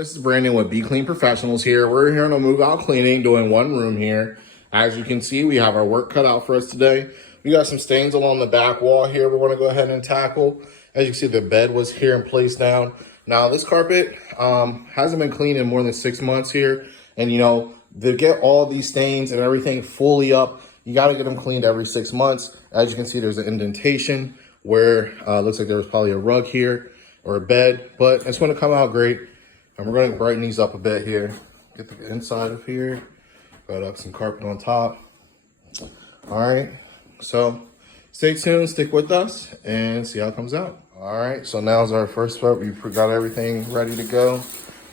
This is Brandon with Be Clean Professionals here. We're here on a move out cleaning, doing one room here. As you can see, we have our work cut out for us today. We got some stains along the back wall here we want to go ahead and tackle. As you can see, the bed was here and placed down. Now this carpet hasn't been cleaned in more than 6 months here. And you know, to get all these stains and everything fully up, you got to get them cleaned every 6 months. As you can see, there's an indentation where looks like there was probably a rug here or a bed, but it's going to come out great. And we're going to brighten these up a bit here. Get the inside of here. Got up some carpet on top. All right, so stay tuned, stick with us, and see how it comes out. All right, so now's our first step. We've got everything ready to go,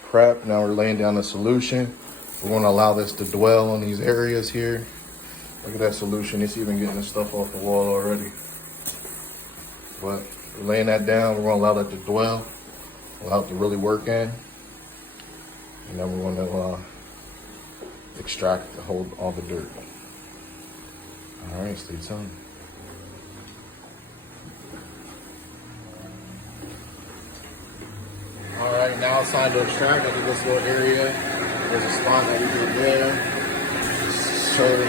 prep. Now we're laying down the solution. We're going to allow this to dwell on these areas here. Look at that solution. It's even getting the stuff off the wall already. But we're laying that down. We're going to allow that to dwell, allow it to really work in. And then we're going to extract, hold all the dirt. All right, stay tuned. All right, now it's time to extract. Look at this little area. There's a spot that we did there. So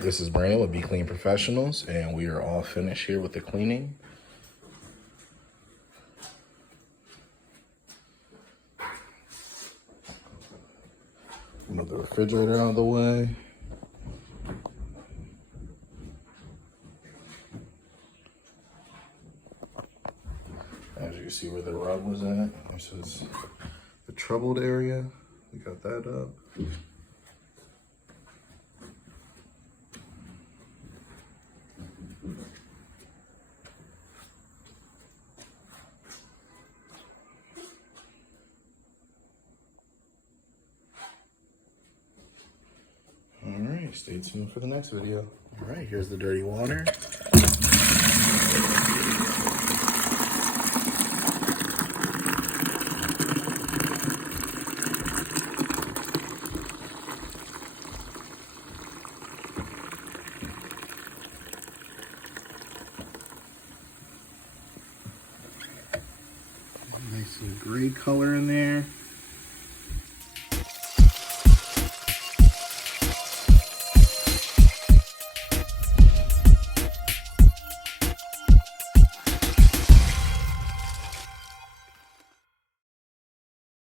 this is Brandon with Be Clean Professionals, and we are all finished here with the cleaning. Move the refrigerator out of the way. As you can see where the rug was at, this is the troubled area. We got that up. All right. right, stay tuned for the next video. All right, here's the dirty water. Nice and gray color in there.